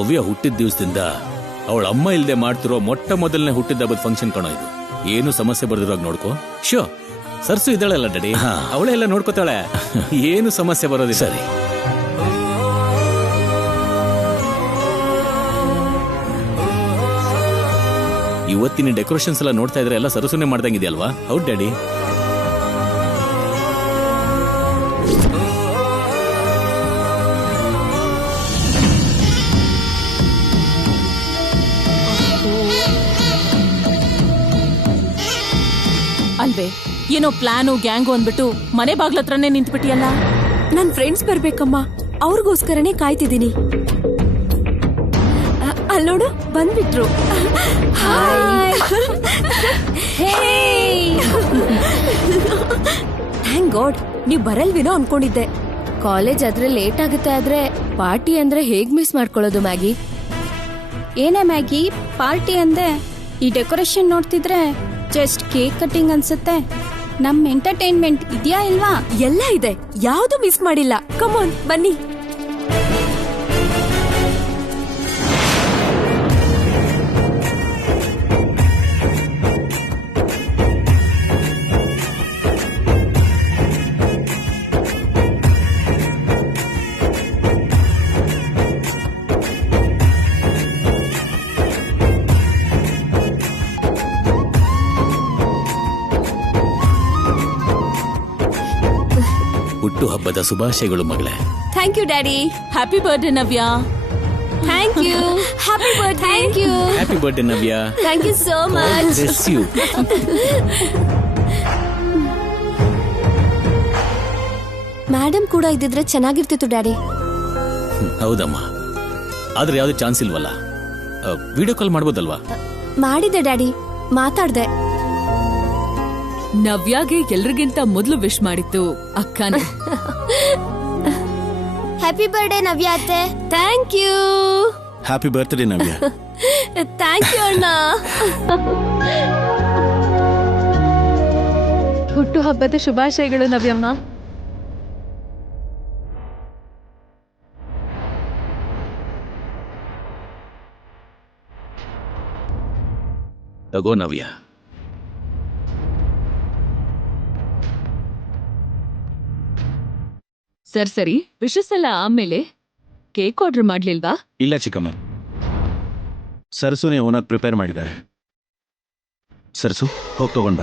ನವ್ಯ ಹುಟ್ಟಿದ ದಿವಸದಿಂದ ಅವಳ ಅಮ್ಮ ಇಲ್ದೆ ಮಾಡ್ತಿರೋ ಮೊಟ್ಟ ಮೊದಲನೇ ಹುಟ್ಟಿದ ಹಬ್ಬದ ಫಂಕ್ಷನ್ ಕಾಣೋ ಇದು. ಏನು ಸಮಸ್ಯೆ ಬರ್ದಿರೋವಾಗ ನೋಡ್ಕೋ. ಶೋ ಸರ್ಸು ಇದ್ದಾಳಲ್ಲ ಡ್ಯಾಡಿ, ಅವಳೇ ಎಲ್ಲ ನೋಡ್ಕೋತಾಳೆ. ಏನು ಸಮಸ್ಯೆ ಬರೋದಿಲ್ಲ. ಸರಿ. ಇವತ್ತಿನ ಡೆಕೋರೇಷನ್ಸ್ ಎಲ್ಲ ನೋಡ್ತಾ ಇದ್ರೆ ಎಲ್ಲ ಸರಸುನೆ ಮಾಡ್ದಂಗಿದೆಯಲ್ವಾ? ಹೌದು ಡ್ಯಾಡಿ. ಅಲ್ವೇ ಏನೋ ಪ್ಲಾನು ಗ್ಯಾಂಗು ಅಂದ್ಬಿಟ್ಟು ಮನೆ ಬಾಗ್ಲತ್ರನೇ ನಿಂತ್ಬಿಟ್ಟಿಯಲ್ಲ. ನನ್ ಫ್ರೆಂಡ್ಸ್ ಬರ್ಬೇಕಮ್ಮ, ಅವ್ರಿಗೋಸ್ಕರನೇ ಕಾಯ್ತಿದ್ದೀನಿ. ಅಲ್ಲೋಡು ಬಂದ್ಬಿಟ್ರು. ಥ್ಯಾಂಕ್ ಗಾಡ್ ನೀವ್ ಬರಲ್ವೇನೋ ಅನ್ಕೊಂಡಿದ್ದೆ. ಕಾಲೇಜ್ ಆದ್ರೆ ಲೇಟ್ ಆಗುತ್ತೆ, ಆದ್ರೆ ಪಾರ್ಟಿ ಅಂದ್ರೆ ಹೇಗ್ ಮಿಸ್ ಮಾಡ್ಕೊಳ್ಳೋದು ಮ್ಯಾಗಿ? ಏನೇ ಮ್ಯಾಗಿ ಪಾರ್ಟಿ ಅಂದೆ? ಈ ಡೆಕೋರೇಷನ್ ನೋಡ್ತಿದ್ರೆ ಜಸ್ಟ್ ಕೇಕ್ ಕಟ್ಟಿಂಗ್ ಅನ್ಸುತ್ತೆ. ನಮ್ ಎಂಟರ್ಟೈನ್ಮೆಂಟ್ ಇದೆಯಾ ಇಲ್ವಾ? ಎಲ್ಲ ಇದೆ, ಯಾವ್ದು ಮಿಸ್ ಮಾಡಿಲ್ಲ. ಕಮಾನ್ ಬನ್ನಿ. ಹುಟ್ಟು ಹಬ್ಬದ ಶುಭಾಶಯಗಳು ಮಗಳೇ. Thank you daddy. Happy birthday Navya. Thank you. Happy birthday. Thank you. Happy birthday Navya. Thank you so much. Bless you. Madam ಕೂಡ ಇದ್ದಿದ್ರೆ ಚೆನ್ನಾಗಿರ್ತಿತ್ತು ಡ್ಯಾಡಿ. ಹೌದಮ್ಮ, ಆದ್ರೆ ಯಾವ್ದು ಚಾನ್ಸ್ ಇಲ್ವಲ್ಲ. ವಿಡಿಯೋ ಕಾಲ್ ಮಾಡ್ಬೋದಲ್ವಾ? ಮಾಡಿದೆ ಡ್ಯಾಡಿ, ಮಾತಾಡ್ದೆ. ನವ್ಯಾಗೆ ಎಲ್ರಿಗಿಂತ ಮೊದಲು ವಿಶ್ ಮಾಡಿತ್ತು ಅಕ್ಕನ. ಹ್ಯಾಪಿ ಬರ್ಡೇ ನವ್ಯ ಅತ್ತೆ. Thank you. Happy birthday Navya. Thank you ಅಣ್ಣ. ಹುಟ್ಟು ಹಬ್ಬದ ಶುಭಾಶಯಗಳು ನವ್ಯಮ್ಮ. ತಗೋ ನವ್ಯ. ಸರಿ ವಿಶಸ್ ಎಲ್ಲ ಆಮೇಲೆ ಕೇಕ್ ಆರ್ಡರ್ ಮಾಡ್ಲಿಲ್ವಾ? ಇಲ್ಲ ಚಿಕ್ಕಮ್ಮ, ಸರ್ಸುನೇ ಓನಾಗಿ ಪ್ರಿಪೇರ್ ಮಾಡಿದ್ದಾರೆ. ಸರ್ಸು ಹೋಗಿ ತಗೊಂಡ.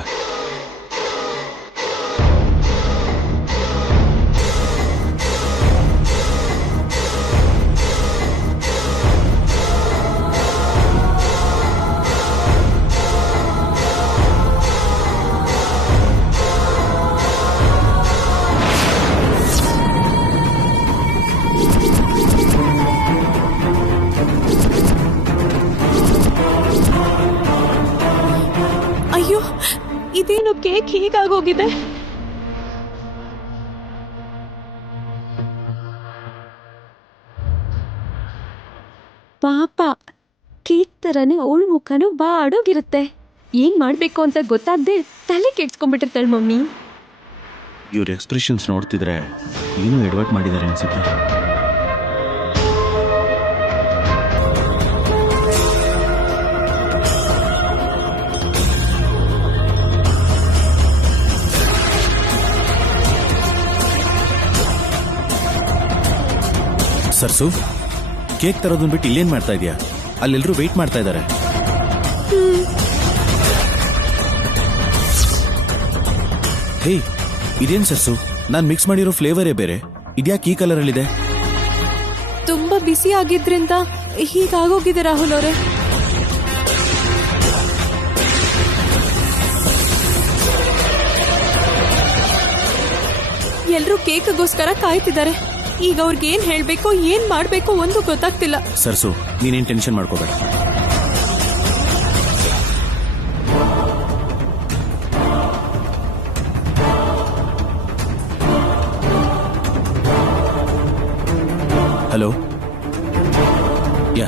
ಅಯ್ಯೋ, ಇದೇನು ಕೇಕ್ ಹೀಗಾಗೋಗಿದೆ? ಪಾಪ, ಕೇಕ್ ತರನೇ ಅವಳ ಮುಖನೂ ಬಾಡೋಗಿರುತ್ತೆ. ಏನ್ ಮಾಡ್ಬೇಕು ಅಂತ ಗೊತ್ತಾಗ್ದೆ ತಲೆ ಕೆಡ್ಸ್ಕೊಂಡ್ಬಿಟ್ಟಿರ್ತಾಳೆ ಮಮ್ಮಿ. ಇವ್ರ ಎಕ್ಸ್ಪ್ರೆಷನ್ಸ್ ನೋಡ್ತಿದ್ರೆ ಏನೋ ಎಡವಟ್ ಮಾಡಿದ್ದಾರೆ ಅನ್ಸುತ್ತೆ. ಸರ್ಸು, ಕೇಕ್ ತರೋದನ್ನ ಬಿಟ್ಟು ಇಲ್ಲೇನ್ ಮಾಡ್ತಾ ಇದೀಯಾ? ಅಲ್ಲೆಲ್ಲರೂ ವೆಯ್ಟ್ ಮಾಡ್ತಾ ಇದ್ದಾರೆ. ಹೇ, ಇದೇನ್ ಸರ್ಸು? ನಾನ್ ಮಿಕ್ಸ್ ಮಾಡಿರೋ ಫ್ಲೇವರೇ ಬೇರೆ. ಇದ್ಯಾಕೆ ಈ ಕಲರ್ ಅಲ್ಲಿದೆ? ತುಂಬಾ ಬಿಸಿ ಆಗಿದ್ರಿಂದ ಹೀಗಾಗೋಗಿದೆ ರಾಹುಲ್ ಅವರೇ. ಎಲ್ರೂ ಕೇಕ್ಗೋಸ್ಕರ ಕಾಯ್ತಿದ್ದಾರೆ. ಈಗ ಅವ್ರಿಗೆ ಏನ್ ಹೇಳ್ಬೇಕು, ಏನ್ ಮಾಡ್ಬೇಕು ಒಂದು ಗೊತ್ತಾಗ್ತಿಲ್ಲ. ಸರ್ಸು, ನೀನೇನ್ ಟೆನ್ಷನ್ ಮಾಡ್ಕೋಬೇಡ. ಹಲೋ, ಯಾ,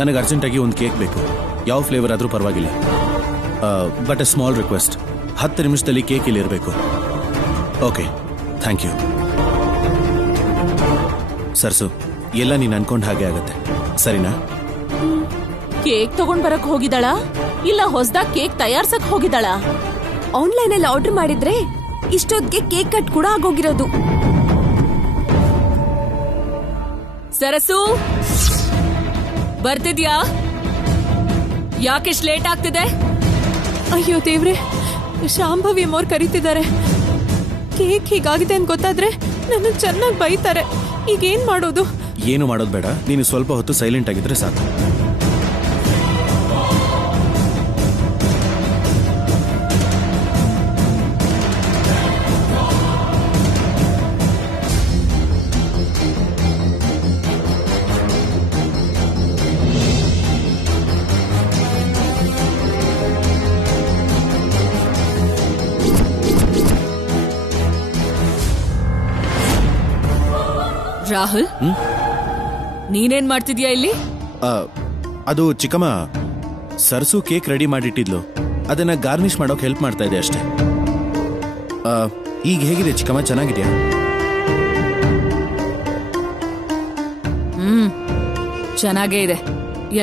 ನನಗೆ ಅರ್ಜೆಂಟಾಗಿ ಒಂದು ಕೇಕ್ ಬೇಕು. ಯಾವ ಫ್ಲೇವರ್ ಆದರೂ ಪರವಾಗಿಲ್ಲ, ಬಟ್ ಎ ಸ್ಮಾಲ್ ರಿಕ್ವೆಸ್ಟ್. 10 ನಿಮಿಷದಲ್ಲಿ ಕೇಕ್ ಇಲ್ಲಿ ಇರಬೇಕು. Okay, thank you. ಸರ್ಸು, ಎಲ್ಲ ನೀನು ಅನ್ಕೊಂಡ ಹಾಗೆ ಆಗತ್ತೆ. ಸರಿನಾ? ಕೇಕ್ ತಗೊಂಡ್ ಬರಕ್ ಹೋಗಿದಾಳ ಇಲ್ಲ ಹೊಸದಾಗ್ ಕೇಕ್ ತಯಾರ್ಸಕ್ ಹೋಗಿದಾಳ? ಆನ್ಲೈನ್ ಅಲ್ಲಿ ಆರ್ಡರ್ ಮಾಡಿದ್ರೆ ಇಷ್ಟೊತ್ತಿಗೆ ಕೇಕ್ ಕಟ್ ಕೂಡ ಆಗೋಗಿರೋದು. ಸರಸು ಬರ್ತಿದ್ಯಾ? ಯಾಕೆಷ್ಟು ಲೇಟ್ ಆಗ್ತಿದೆ? ಅಯ್ಯೋ ದೇವ್ರೆ, ಶಾಂಭವಿ ಅಮ್ಮವ್ರು ಕರೀತಿದ್ದಾರೆ. ಕೇಕ್ ಹೀಗಾಗಿದೆ ಅಂತ ಗೊತ್ತಾದ್ರೆ ನನ್ನ ಚೆನ್ನಾಗಿ ಬೈತಾರೆ. ಈಗೇನ್ ಮಾಡೋದು? ಏನು ಮಾಡೋದು ಬೇಡ, ನೀನು ಸ್ವಲ್ಪ ಹೊತ್ತು ಸೈಲೆಂಟ್ ಆಗಿದ್ರೆ ಸಾಕು. ರಾಹುಲ್, ನೀನೇನ್ ಮಾಡ್ತಿದ್ಯಾ ಇಲ್ಲಿ? ಅದು ಚಿಕ್ಕಮ್ಮ, ಸರ್ಸು ಕೇಕ್ ರೆಡಿ ಮಾಡಿಟ್ಟಿದ್ಲು, ಅದನ್ನ ಗಾರ್ನಿಶ್ ಮಾಡೋಕೆ ಹೆಲ್ಪ್ ಮಾಡ್ತಾ ಇದೆ ಅಷ್ಟೇ. ಈಗ ಹೇಗಿದೆ ಚಿಕ್ಕಮ್ಮ, ಚೆನ್ನಾಗಿದೆಯಾ? ಚೆನ್ನಾಗೇ ಇದೆ.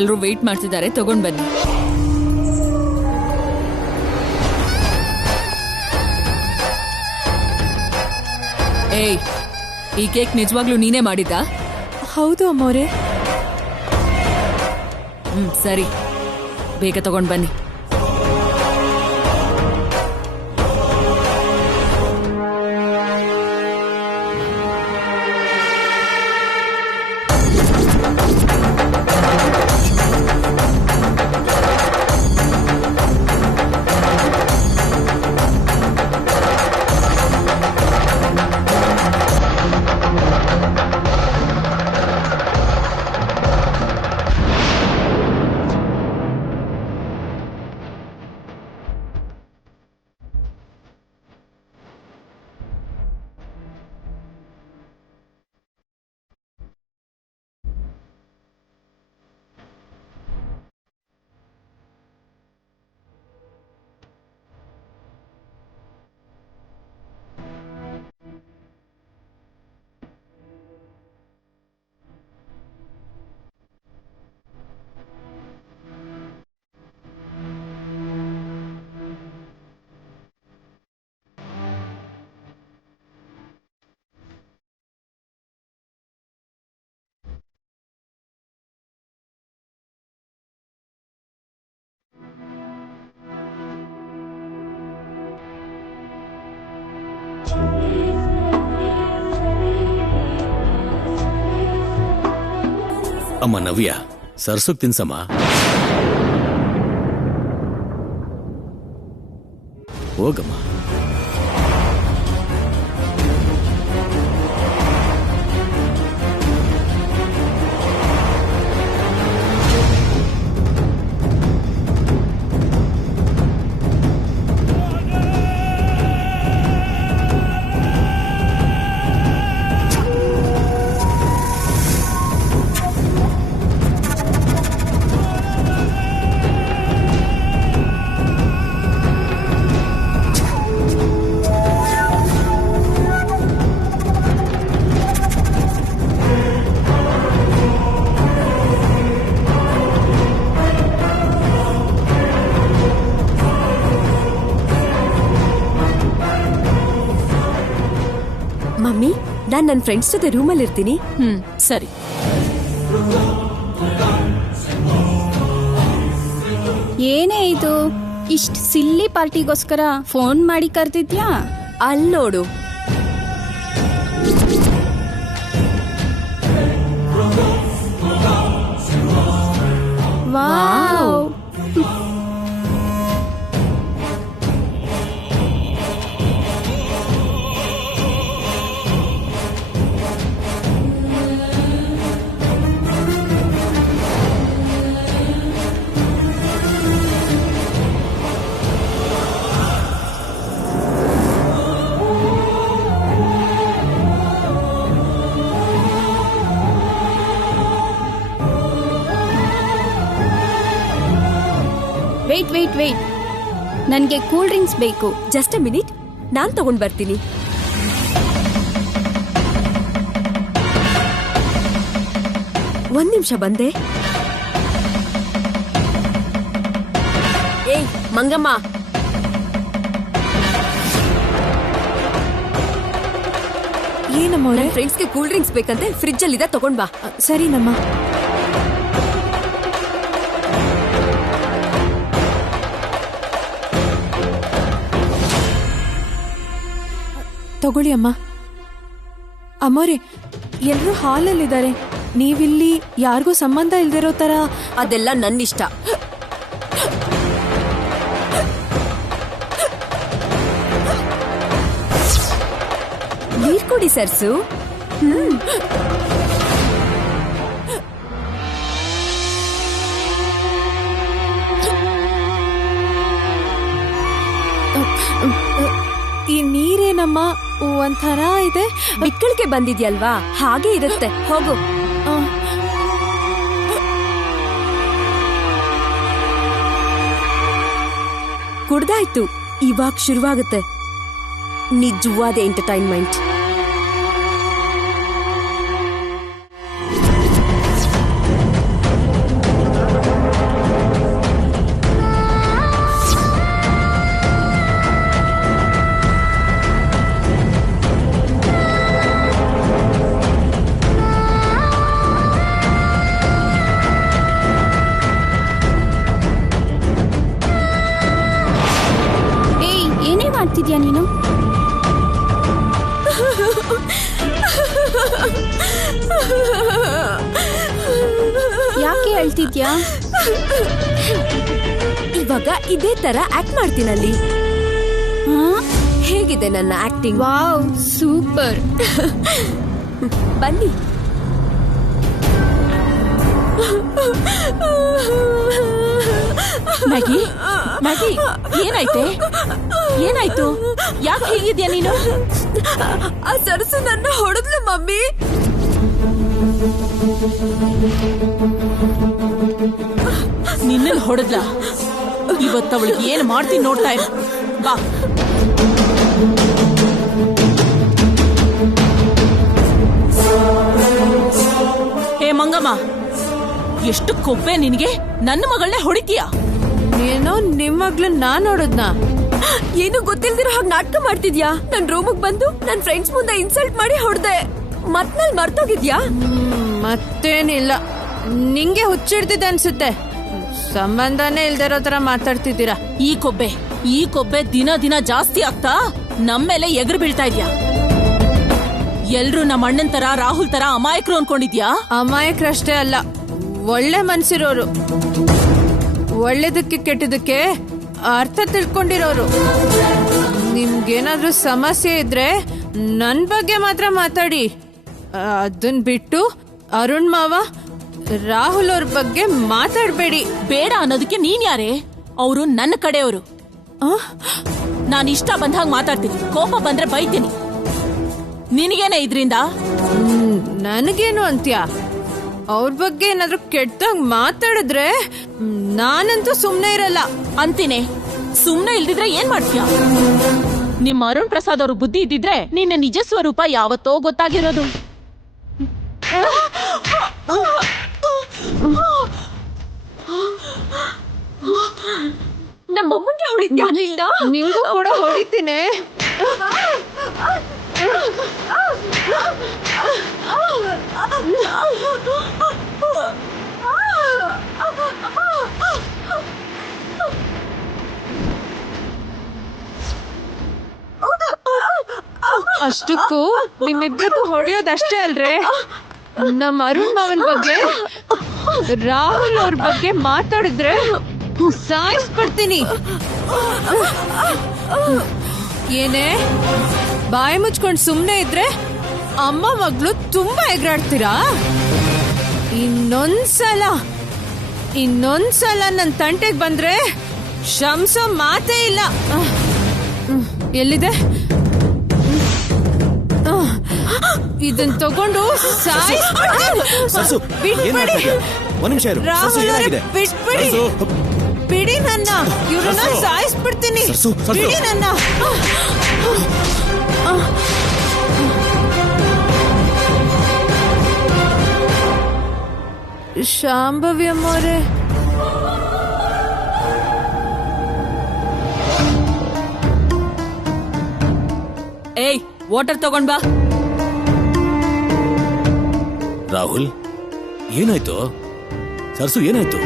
ಎಲ್ರೂ ವೇಟ್ ಮಾಡ್ತಿದ್ದಾರೆ, ತಗೊಂಡ್ ಬನ್ನಿ. ಏಯ್, ಈ ಕೇಕ್ ನಿಜವಾಗ್ಲೂ ನೀನೇ ಮಾಡಿದ್ದಾ? ಹೌದು ಅಮ್ಮವ್ರೆ. ಸರಿ, ಬೇಗ ತಗೊಂಡ್ ಬನ್ನಿ. ಅಮ್ಮ ನವ್ಯ, ಸರ್ಸುಗ್ ತಿನ್ಸಮ್ಮ. ಹೋಗಮ್ಮ. ಮಮ್ಮಿ, ನಾನ್ ನನ್ನ ಫ್ರೆಂಡ್ಸ್ ಜೊತೆ ರೂಮಲ್ಲಿ ಇರ್ತೀನಿ. ಸರಿ. ಏನೇ ಇದು, ಇಷ್ಟ್ ಸಿಲ್ಲಿ ಪಾರ್ಟಿಗೋಸ್ಕರ ಫೋನ್ ಮಾಡಿ ಕರ್ತಿದ್ಯಾ? ಅಲ್ಲಿ ನೋಡು. ವಾವ್, ವೇಟ್ ವೇಟ್ ವೇಟ್, ನನಗೆ ಕೂಲ್ ಡ್ರಿಂಕ್ಸ್ ಬೇಕು. ಜಸ್ಟ್ ಅ ಮಿನಿಟ್, ನಾನ್ ತಗೊಂಡ್ ಬರ್ತೀನಿ. ಒಂದ್ ನಿಮಿಷ ಬಂದೆ. ಏಯ್ ಮಂಗಮ್ಮ, ಏನಮ್ಮ ಅವ್ರೆ? ನನ್ ಫ್ರೆಂಡ್ಸ್ಗೆ ಕೂಲ್ ಡ್ರಿಂಕ್ಸ್ ಬೇಕಂತೆ, ಫ್ರಿಡ್ಜ್ ಅಲ್ಲಿ ಇದೆ, ತಗೊಂಡ್ ಬಾ. ಸರಿನಮ್ಮ. ತಗೊಳ್ಳಿ ಅಮ್ಮ. ಅಮ್ಮೋರೆ, ಎಲ್ರೂ ಹಾಲಲ್ಲಿದ್ದಾರೆ, ನೀವಿಲ್ಲಿ ಯಾರಿಗೂ ಸಂಬಂಧ ಇಲ್ದಿರೋ ತರ. ಅದೆಲ್ಲ ನನ್ನಿಷ್ಟ. ನೀರ್ ಕೊಡಿ ಸರ್ಸು. ಈ ನೀರೇನಮ್ಮ ಒಂಥರ ಇದೆ. ಬಿಕ್ಕಳಿಗೆ ಬಂದಿದ್ಯಲ್ವಾ, ಹಾಗೆ ಇರುತ್ತೆ. ಹೋಗು. ಕುಡ್ದಾಯ್ತು, ಇವಾಗ ಶುರುವಾಗುತ್ತೆ ನಿಜವಾದ ಎಂಟರ್ಟೈನ್ಮೆಂಟ್. ಮಾಡ್ತಿದ್ಯಾ ನೀನು? ಯಾಕೆ ಹೇಳ್ತಿದ್ಯಾ? ಇವಾಗ ಇದೇ ತರ ಆಕ್ಟ್ ಮಾಡ್ತೀನಲ್ಲಿ. ಹೇಗಿದೆ ನನ್ನ ಆಕ್ಟಿಂಗ್? Wow, super. ಬನ್ನಿ. ಮ್ಯಾಗಿ, ಮ್ಯಾಗಿ, ಏನಾಯ್ತೆ? ಏನಾಯ್ತು? ಯಾಕೆ ಹೀಗಿದ್ಯಾ ನೀನು? ಆ ಸರಸು ನನ್ನ ಹೊಡೆದ್ಲು ಮಮ್ಮಿ. ನಿನ್ನ ಹೊಡೆದ್ಲ? ಇವತ್ತವಳಿಗೆ ಏನ್ ಮಾಡ್ತೀನಿ ನೋಡ್ತಾ ಇರು. ಬಾ. ಏ ಮಂಗಮ್ಮ, ಎಷ್ಟು ಕೊಬ್ಬೆ ನಿನಗೆ? ನನ್ನ ಮಗಳನ್ನೇ ಹೊಡಿತೀಯಾ? ಏನೋ ನಿಮ್ ಮಗ್ಳನ್ನ ನಾನ್ ನೋಡದ್ನ? ಏನು ಗೊತ್ತಿಲ್ದಿರೋ ಹಾಗೆ ನಾಟಕ ಮಾಡ್ತಿದ್ಯಾ? ನನ್ ರೂಮಿಗೆ ಬಂದು ನನ್ ಫ್ರೆಂಡ್ಸ್ ಮುಂದೆ ಇನ್ಸಲ್ಟ್ ಮಾಡಿ ಹೊಡೆದೆ. ಮತ್ನಲ್ಲಿ ಮರ್ತೋಗಿದ್ಯಾ? ಮತ್ತೇನಿಲ್ಲ, ನಿಂಗೆ ಹುಚ್ಚಿಡ್ತಿದ್ದೆ ಅನ್ಸುತ್ತೆ. ಸಂಬಂಧನೇ ಇಲ್ದಿರೋ ತರ ಮಾತಾಡ್ತಿದ್ದೀರಾ. ಈ ಕೊಬ್ಬೆ ದಿನ ದಿನ ಜಾಸ್ತಿ ಆಗ್ತಾ ನಮ್ಮೇಲೆ ಎಗರು ಬೀಳ್ತಾ ಇದ್ಯಾ? ಎಲ್ರು ನಮ್ಮ ಅಣ್ಣನ್ ತರ, ರಾಹುಲ್ ತರ ಅಮಾಯಕರು ಅನ್ಕೊಂಡಿದ್ಯಾ? ಅಮಾಯಕರಷ್ಟೇ ಅಲ್ಲ, ಒಳ್ಳೆ ಮನ್ಸಿರೋರು, ಒಳ್ಳೇದಕ್ಕೆ ಕೆಟ್ಟದಕ್ಕೆ ಅರ್ಥ ತಿಳ್ಕೊಂಡಿರೋರು. ನಿಮ್ಗೇನಾದ್ರೂ ಸಮಸ್ಯೆ ಇದ್ರೆ ನನ್ ಬಗ್ಗೆ ಮಾತ್ರ ಮಾತಾಡಿ. ಅದನ್ ಬಿಟ್ಟು ಅರುಣ್ ಮಾವ, ರಾಹುಲ್ ಅವ್ರ ಬಗ್ಗೆ ಮಾತಾಡ್ಬೇಡಿ. ಬೇಡ ಅನ್ನೋದಕ್ಕೆ ನೀನ್ ಯಾರೇ? ಅವರು ನನ್ನ ಕಡೆಯವರು. ನಾನು ಇಷ್ಟ ಬಂದಾಗ ಮಾತಾಡ್ತೀನಿ, ಕೋಪ ಬಂದ್ರೆ ಬೈತೀನಿ. ನಿನಗೇನೆ ಇದ್ರಿಂದ? ನನಗೇನು ಅಂತ್ಯ? ಅವ್ರ ಬಗ್ಗೆ ಏನಾದ್ರೂ ಕೆಟ್ಟದಾಗ ಮಾತಾಡಿದ್ರೆ ನಾನಂತೂ ಸುಮ್ನೆ ಇರಲ್ಲ ಅಂತೀನಿ. ಸುಮ್ನೆ ಇಲ್ದಿದ್ರೆ ಏನ್ ಮಾಡ್ತೀಯ? ನಿಮ್ಮ ಅರುಣ್ ಪ್ರಸಾದ್ ಅವ್ರ ಬುದ್ಧಿ ಇದ್ದಿದ್ರೆ ನಿನ್ನ ನಿಜ ಸ್ವರೂಪ ಯಾವತ್ತೋ ಗೊತ್ತಾಗಿರೋದು. ನಮ್ಮಮ್ಮಂಗೆ ಹೊಡಿದ್ಯಾ? ನಿಂಗೂ ಕೂಡ ಹೊಡಿತೀನಿ. ಅಷ್ಟಕ್ಕೂ ನಿಮ್ಮಿಬ್ಬರಿಗೂ ಹೊಡೆಯೋದಷ್ಟೇ ಅಲ್ರೇ? ನಮ್ಮ ಅರುಣ್ ಮಾವನ್ ಬಗ್ಗೆ, ರಾಹುಲ್ ಅವ್ರ ಬಗ್ಗೆ ಮಾತಾಡಿದ್ರೆ ಸಾಯಿಸ್ಬಿಡ್ತೀನಿ. ಏನೇ ಬಾಯಿ ಮುಚ್ಕೊಂಡು ಸುಮ್ನೆ ಇದ್ರೆ ಅಮ್ಮ ಮಗಳು ತುಂಬಾ ಎಗರಾಡ್ತೀರಾ? ಇನ್ನೊಂದ್ಸಲ ನನ್ ತಂಟೆಗೆ ಬಂದ್ರೆ ಶಂಸೋ ಮಾತೇ ಇಲ್ಲ. ಎಲ್ಲಿದೆ? ಇದನ್ ತಗೊಂಡು ಬಿಟ್ಬಿಡಿ, ಬಿಡಿ ನನ್ನ. ಇವ್ರನ್ನ ಸಾಯಿಸ್ಬಿಡ್ತೀನಿ, ಬಿಡಿ ನನ್ನ. ಶಾಂಭವಿ ಅಮ್ಮೋರೆ, ಏಯ್ ವಾಟರ್ ತಗೊಂಡ್ ಬಾ. ರಾಹುಲ್ ಏನಾಯ್ತು? ಸರ್ಸು ಏನಾಯ್ತು?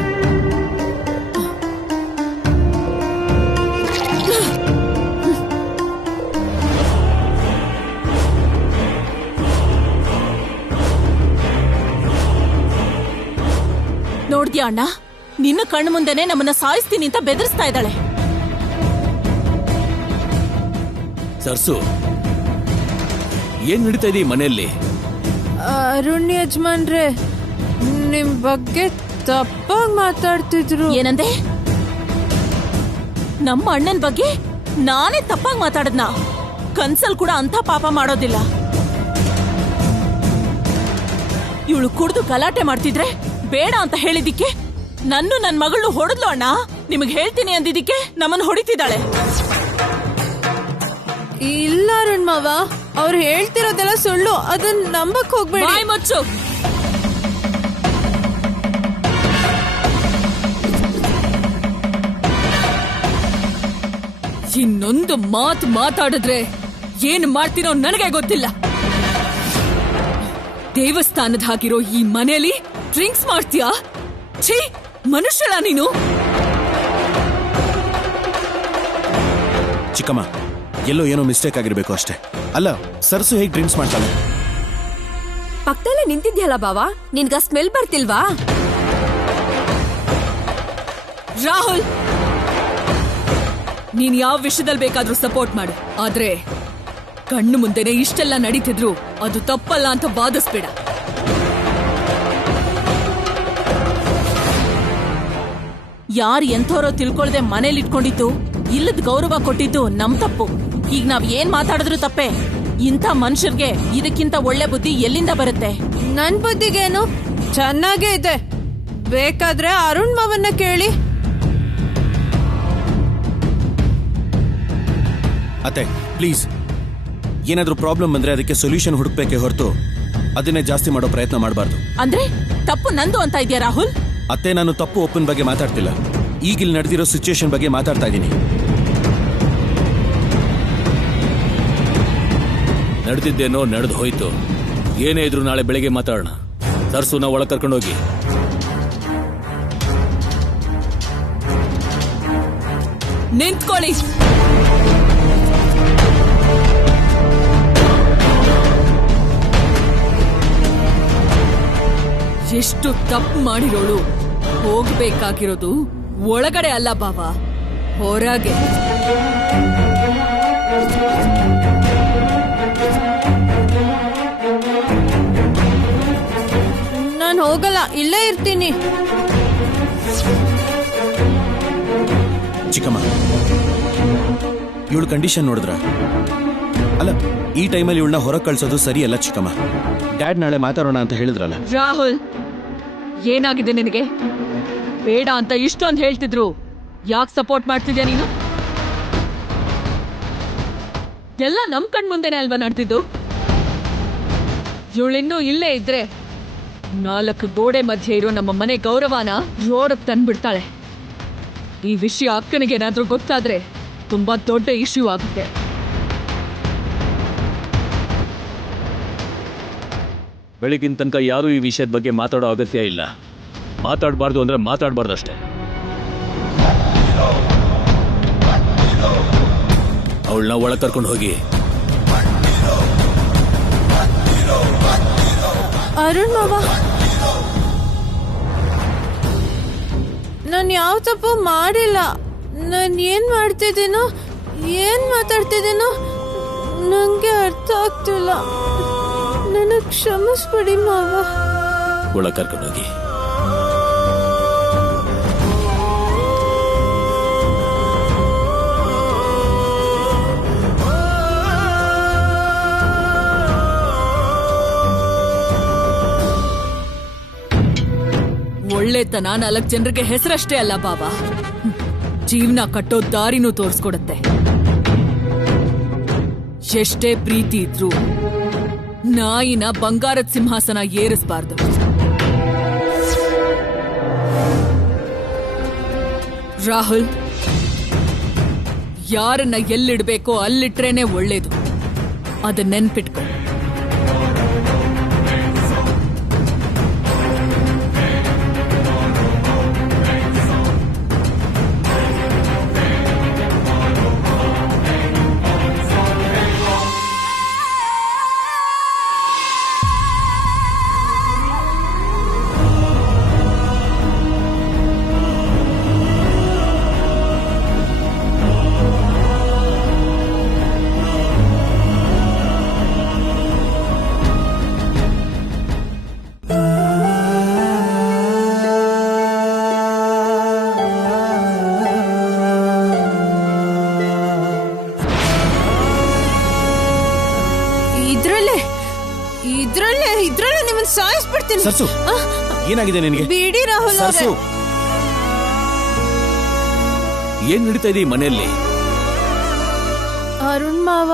ನೋಡ್ದ್ಯಾ ಅಣ್ಣ, ನಿನ್ನ ಕಣ್ಣು ಮುಂದೆನೆ ನಮ್ಮನ್ನ ಸಾಯಿಸ್ತೀನಿ ಅಂತ ಬೆದರಿಸ್ತಾ ಇದ್ದಾಳೆ. ಸರ್ಸು ಏನ್ ನಡೀತಾ ಇದೆ ಈ ಮನೆಯಲ್ಲಿ? ಅರುಣ್ ಯಜಮಾನ್ರೆ, ನಿಮ್ ಬಗ್ಗೆ ತಪ್ಪಾಗಿ ಮಾತಾಡ್ತಿದ್ರು. ಏನಂದೆ? ನಮ್ಮ ಅಣ್ಣನ ಬಗ್ಗೆ ನಾನೇ ತಪ್ಪಾಗಿ ಮಾತಾಡದ್ನ? ಕನ್ಸಲ್ ಕೂಡ ಅಂತ ಪಾಪ ಮಾಡೋದಿಲ್ಲ. ಇವಳು ಕುಡ್ದು ಗಲಾಟೆ ಮಾಡ್ತಿದ್ರೆ ಬೇಡ ಅಂತ ಹೇಳಿದಿಕ್ಕೆ ನನ್ನ ಮಗಳು ಹೊಡೆದ್ಲು ಅಣ್ಣ. ನಿಮಗ್ ಹೇಳ್ತೀನಿ ಅಂದಿದ್ದಕ್ಕೆ ನಮ್ಮನ್ನ ಹೊಡಿತಿದ್ದಾಳೆ. ಇಲ್ಲ ಅರುಣ್ ಮಾವ, ಅವ್ರು ಹೇಳ್ತಿರೋದೆಲ್ಲ ಸುಳ್ಳು, ಅದನ್ನ ನಂಬಕ್ ಹೋಗ್ಬೇಡಿ. ಬಾಯ್ ಮುಚ್ಚು. ಇನ್ನೊಂದು ಮಾತು ಮಾತಾಡಿದ್ರೆ ಏನ್ ಮಾಡ್ತೀನೋ ನನಗೆ ಗೊತ್ತಿಲ್ಲ. ದೇವಸ್ಥಾನದ ಹಾಕಿರೋ ಈ ಮನೆಯಲ್ಲಿ ಡ್ರಿಂಕ್ಸ್ ಮಾಡ್ತೀಯಾ? ಛೀ, ಮನುಷ್ಯಳ ನೀನು? ಚಿಕ್ಕಮ್ಮ, ಎಲ್ಲೋ ಏನೋ ಮಿಸ್ಟೇಕ್ ಆಗಿರ್ಬೇಕು ಅಷ್ಟೇ. ಅಲ್ಲ, ಸರ್ಸು ಹೇಗೆ ಡ್ರಿಂಕ್ಸ್ ಮಾಡ್ತಾಳೆ? ಪಕ್ಕದಲ್ಲೇ ನಿಂತಿದ್ಯಲ್ಲ ಬಾವಾ, ನಿನ್ಗ ಸ್ಮೆಲ್ ಬರ್ತಿಲ್ವಾ? ರಾಹುಲ್, ನೀನ್ ಯಾವ ವಿಷಯದಲ್ಲಿ ಬೇಕಾದ್ರೂ ಸಪೋರ್ಟ್ ಮಾಡು, ಆದ್ರೆ ಕಣ್ಣು ಮುಂದೆನೆ ಇಷ್ಟೆಲ್ಲ ನಡೀತಿದ್ರು ಅದು ತಪ್ಪಲ್ಲ ಅಂತ ವಾದಿಸ್ಬೇಡ. ಯಾರು ಎಂಥವ್ರೋ ತಿಳ್ಕೊಳ್ದೆ ಮನೇಲಿ ಇಟ್ಕೊಂಡಿದ್ದು, ಇಲ್ಲದ ಗೌರವ ಕೊಟ್ಟಿದ್ದು ನಮ್ ತಪ್ಪು. ಈಗ ನಾವ್ ಏನ್ ಮಾತಾಡಿದ್ರು ತಪ್ಪೆ. ಇಂಥ ಮನುಷ್ಯರ್ಗೆ ಇದಕ್ಕಿಂತ ಒಳ್ಳೆ ಬುದ್ಧಿ ಎಲ್ಲಿಂದ ಬರುತ್ತೆ? ನನ್ ಬುದ್ಧಿಗೇನು ಚೆನ್ನಾಗೇ ಇದೆ, ಬೇಕಾದ್ರೆ ಅರುಣ್ ಮಾವನ್ನ ಕೇಳಿ. ಅತ್ತೆ ಪ್ಲೀಸ್, ಏನಾದ್ರೂ ಪ್ರಾಬ್ಲಮ್ ಬಂದ್ರೆ ಅದಕ್ಕೆ ಸೊಲ್ಯೂಷನ್ ಹುಡುಕ್ಬೇಕೆ ಹೊರತು ಅದನ್ನೇ ಜಾಸ್ತಿ ಮಾಡೋ ಪ್ರಯತ್ನ ಮಾಡಬಾರ್ದು. ಅಂದ್ರೆ ತಪ್ಪು ನಂದು ಅಂತ ಇದೆಯಾ ರಾಹುಲ್? ಅತ್ತೆ, ನಾನು ತಪ್ಪು ಒಪ್ಪನ ಬಗ್ಗೆ ಮಾತಾಡ್ತಿಲ್ಲ, ಈಗಿಲ್ಲಿ ನಡೆದಿರೋ ಸಿಚುಯೇಷನ್ ಬಗ್ಗೆ ಮಾತಾಡ್ತಾ ಇದ್ದೀನಿ. ನಡೆದಿದ್ದೇನೋ ನಡೆದು ಹೋಯ್ತು. ಏನೇ ಇದ್ರು ನಾಳೆ ಬೆಳಿಗ್ಗೆ ಮಾತಾಡೋಣ. ಸರ್ಸುನ ಒಳಗೆ ಕರ್ಕೊಂಡೋಗಿ. ನಿಂತ್ಕೊಳ್ಳಿ. ಎಷ್ಟು ತಪ್ಪು ಮಾಡಿರೋಳು. ಹೋಗ್ಬೇಕಾಗಿರೋದು ಒಳಗಡೆ ಅಲ್ಲ ಬಾವಾ, ಹೊರಗೆ. ನಾನು ಹೋಗಲ್ಲ, ಇಲ್ಲೇ ಇರ್ತೀನಿ. ಚಿಕ್ಕಮ್ಮ, ಇವಳು ಕಂಡೀಷನ್ ನೋಡಿದ್ರ? ಅಲ್ಲ, ಈ ಟೈಮಲ್ಲಿ ಇವಳನ್ನ ಹೊರಗೆ ಕಳ್ಸೋದು ಸರಿಯಲ್ಲ ಚಿಕ್ಕಮ್ಮ. ಡ್ಯಾಡ್ ನಾಳೆ ಮಾತಾಡೋಣ ಅಂತ ಹೇಳಿದ್ರಲ್ಲ. ರಾಹುಲ್, ಏನಾಗಿದೆ ನಿನಗೆ? ಬೇಡ ಅಂತ ಇಷ್ಟೊಂದು ಹೇಳ್ತಿದ್ರು, ಯಾಕೆ ಸಪೋರ್ಟ್ ಮಾಡ್ತಿದ್ಯಾ ನೀನು? ಎಲ್ಲ ನಮ್ ಕಣ್ ಮುಂದೆನೆ ಅಲ್ವಾ ನಡೆದಿದ್ದು? ಇವಳಿನ್ನೂ ಇಲ್ಲೇ ಇದ್ರೆ 4 ಗೋಡೆ ಮಧ್ಯೆ ಇರೋ ನಮ್ಮ ಮನೆ ಗೌರವನ ರೋಡಕ್ಕೆ ತಂದ್ಬಿಡ್ತಾಳೆ. ಈ ವಿಷಯ ಅಕ್ಕನಿಗೆ ಏನಾದ್ರೂ ಗೊತ್ತಾದ್ರೆ ತುಂಬಾ ದೊಡ್ಡ ಇಶ್ಯೂ ಆಗುತ್ತೆ. ಬೆಳಗಿನ ತನಕ ಯಾರೂ ಈ ವಿಷಯದ ಬಗ್ಗೆ ಮಾತಾಡೋ ಅಗತ್ಯ ಇಲ್ಲ. ಮಾತಾಡಬಾರ್ದು ಅಂದ್ರೆ ಮಾತಾಡಬಾರ್ದಷ್ಟೇ. ಅವಳನ್ನ ಒಳಗೆ ಕರ್ಕೊಂಡು ಹೋಗಿ. ಅರುಣ್ ಮಾವ, ನಾನು ಯಾವ ತಪ್ಪು ಮಾಡಿಲ್ಲ. ನಾನು ಏನ್ ಮಾಡ್ತಿದ್ದೀನೋ, ಏನ್ ಮಾತಾಡ್ತಿದ್ದೀನೋ ನಂಗೆ ಅರ್ಥ ಆಗ್ತಿಲ್ಲ. ನನಗೆ ಕ್ಷಮಿಸ್ಬಿಡಿ ಮಾವ. ಒಳಗೆ ಕರ್ಕೊಂಡೋಗಿ. ಒಳ್ಳೆತನ 4 ಜನರಿಗೆ ಹೆಸರಷ್ಟೇ ಅಲ್ಲ ಬಾಬಾ, ಜೀವನ ಕಟ್ಟೋ ದಾರಿನೂ ತೋರಿಸ್ಕೊಡತ್ತೆ. ಎಷ್ಟೇ ಪ್ರೀತಿ ಇದ್ರು ನಾಯಿನ ಬಂಗಾರದ ಸಿಂಹಾಸನ ಏರಿಸಬಾರ್ದು. ರಾಹುಲ್, ಯಾರನ್ನ ಎಲ್ಲಿಡ್ಬೇಕೋ ಅಲ್ಲಿಟ್ರೇನೆ ಒಳ್ಳೇದು. ಅದನ್ನ ನೆನ್ಪಿಟ್ಕೊ. ಇದ್ರಲ್ಲೇ ನಿಮ್ಮನ್ನ ಸಾಯಿಸ್ಬಿಡ್ತೀನಿ. ಸರ್ಸು, ಏನಾಗಿದೆ ನಿನಗೆ? ಬಿಡಿ ರಾಹುಲ್ ಅವ್ರೆ. ಸರ್ಸು, ಏನ್ ನಡೀತಾ ಇದೆ ಈ ಮನೆಯಲ್ಲಿ? ಅರುಣ್ ಮಾವ,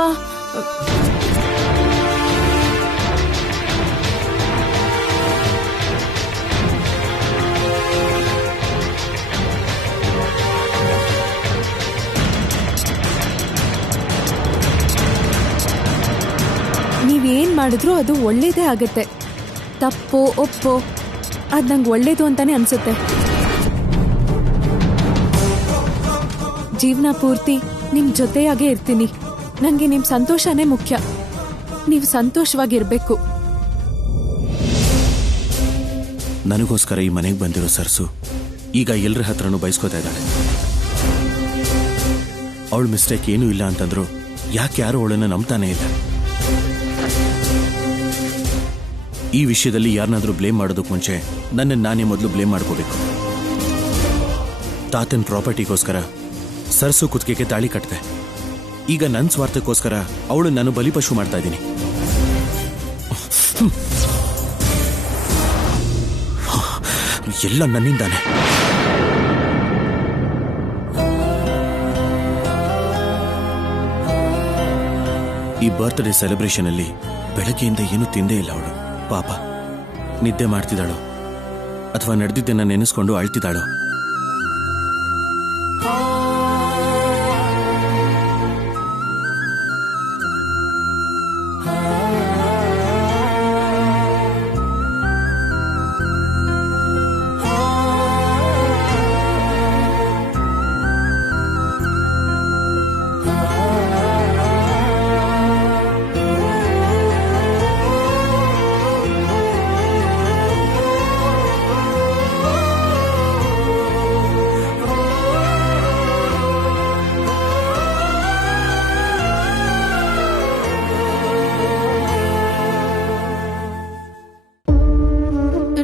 ನೀವೇನ್ ಮಾಡಿದ್ರು ಅದು ಒಳ್ಳೇದೇ ಆಗತ್ತೆ. ತಪ್ಪೋ ಒಪ್ಪೋ ಅದ್ ನಂಗೆ ಒಳ್ಳೇದು ಅಂತಾನೆ ಅನ್ಸುತ್ತೆ. ಜೀವನ ಪೂರ್ತಿ ನಿಮ್ ಜೊತೆಯಾಗೇ ಇರ್ತೀನಿ. ನಂಗೆ ನಿಮ್ ಸಂತೋಷನೇ ಮುಖ್ಯ. ನೀವು ಸಂತೋಷವಾಗಿರ್ಬೇಕು. ನನಗೋಸ್ಕರ ಈ ಮನೆಗೆ ಬಂದಿರೋ ಸರ್ಸು ಈಗ ಎಲ್ಲರ ಹತ್ರನೂ ಬಯಸ್ಕೋತಾ ಇದ್ದಾಳೆ. ಅವಳ ಮಿಸ್ಟೇಕ್ ಏನೂ ಇಲ್ಲ ಅಂತಂದ್ರು ಯಾಕೆ ಯಾರು ಅವಳನ್ನ ನಂಬ್ತಾನೆ ಇಲ್ಲ. ಈ ವಿಷಯದಲ್ಲಿ ಯಾರನ್ನಾದ್ರೂ ಬ್ಲೇಮ್ ಮಾಡೋದಕ್ಕೆ ಮುಂಚೆ ನನ್ನನ್ನು ನಾನೇ ಮೊದಲು ಬ್ಲೇಮ್ ಮಾಡ್ಕೋಬೇಕು. ತಾತನ ಪ್ರಾಪರ್ಟಿಗೋಸ್ಕರ ಸರ್ಸು ಕುತ್ತಿಗೆಗೆ ತಾಳಿ ಕಟ್ಟಿದೆ. ಈಗ ನನ್ನ ಸ್ವಾರ್ಥಕ್ಕೋಸ್ಕರ ಅವಳು ನಾನು ಬಲಿಪಶು ಮಾಡ್ತಾ ಇದ್ದೀನಿ. ಎಲ್ಲ ನನ್ನಿಂದಾನೆ. ಈ ಬರ್ತ್ಡೇ ಸೆಲೆಬ್ರೇಷನ್ ಅಲ್ಲಿ ಬೆಳಗ್ಗೆಯಿಂದ ಏನೂ ತಿಂದೇ ಇಲ್ಲ ಅವಳು. ಪಾಪ, ನಿದ್ದೆ ಮಾಡ್ತಿದ್ದಾಳೋ ಅಥವಾ ನಡೆದಿದ್ದನ್ನ ನೆನೆಸ್ಕೊಂಡು ಅಳ್ತಿದ್ದಾಳೋ.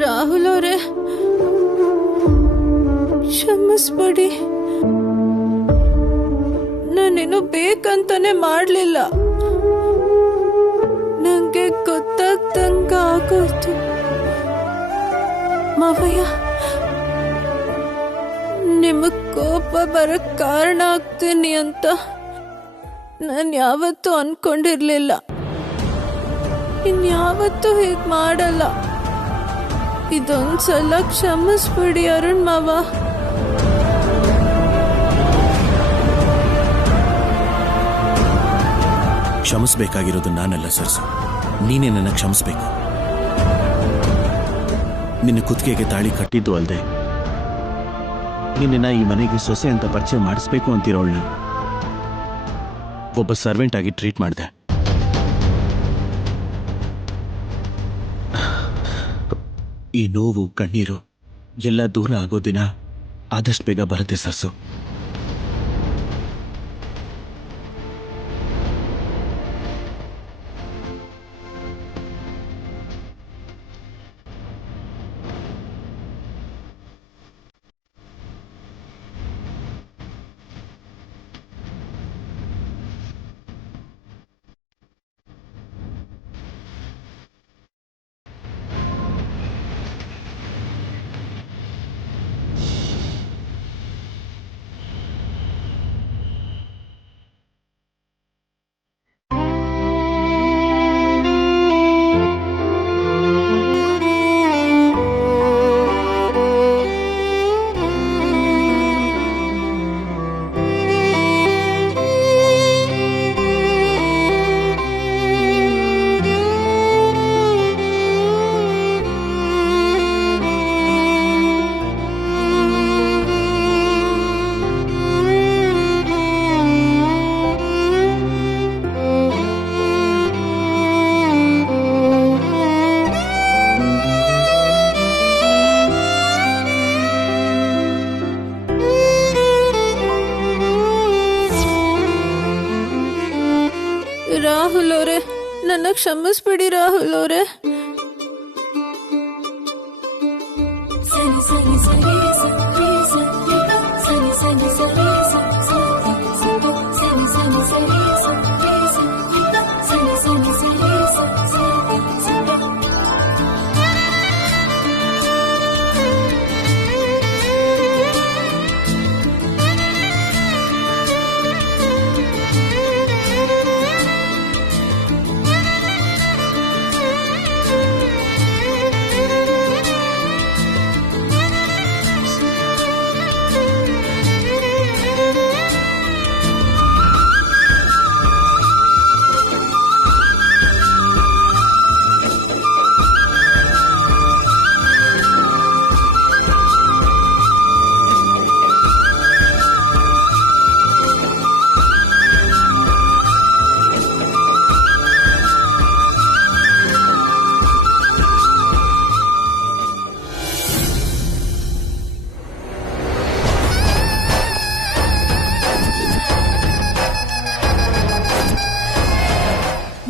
ರಾಹುಲ್ ಅವರೇ, ಕ್ಷಮಿಸ್ಬಿಡಿ. ನಾನೇನು ಬೇಕಂತಾನೆ ಮಾಡ್ಲಿಲ್ಲ. ನಂಗೆ ಗೊತ್ತಾಗ್ದಂಗ ಆಗೋಯ್ತು. ಮಾವಯ್ಯ, ನಿಮಗ್ ಕೋಪ ಬರಕ್ ಕಾರಣ ಆಗ್ತೀನಿ ಅಂತ ನಾನು ಯಾವತ್ತೂ ಅನ್ಕೊಂಡಿರ್ಲಿಲ್ಲ. ಇನ್ಯಾವತ್ತೂ ಹೀಗ್ ಮಾಡಲ್ಲ. ಇದೊಂದ್ಸಲ ಕ್ಷಮಿಸ್ಬಿಡಿ ಅರುಣ್ ಮಾವ. ಕ್ಷಮಿಸ್ಬೇಕಾಗಿರೋದು ನಾನಲ್ಲ ಸರ್ಸು, ನೀನೇ ನನ್ನ ಕ್ಷಮಿಸ್ಬೇಕು. ನಿನ್ನ ಕುತ್ತಿಗೆಗೆ ತಾಳಿ ಕಟ್ಟಿದ್ದು ಅಲ್ಲದೆ ನಿನ್ನ ಈ ಮನೆಗೆ ಸೊಸೆ ಅಂತ ಪರಿಚಯ ಮಾಡಿಸ್ಬೇಕು ಅಂತಿರೋಳ್ನ ಒಬ್ಬ ಸರ್ವೆಂಟ್ ಆಗಿ ಟ್ರೀಟ್ ಮಾಡಿದೆ. ಈ ನೋವು, ಕಣ್ಣೀರು ಎಲ್ಲ ದೂರ ಆಗೋ ದಿನ ಆದಷ್ಟು ಬೇಗ ಬರುತ್ತೆ ಸರ್ಸು. ರಾಹುಲ್ ಅವರೇ, ನನ್ನ ಕ್ಷಮಿಸ್ಬಿಡಿ ರಾಹುಲ್ ಅವರೇ.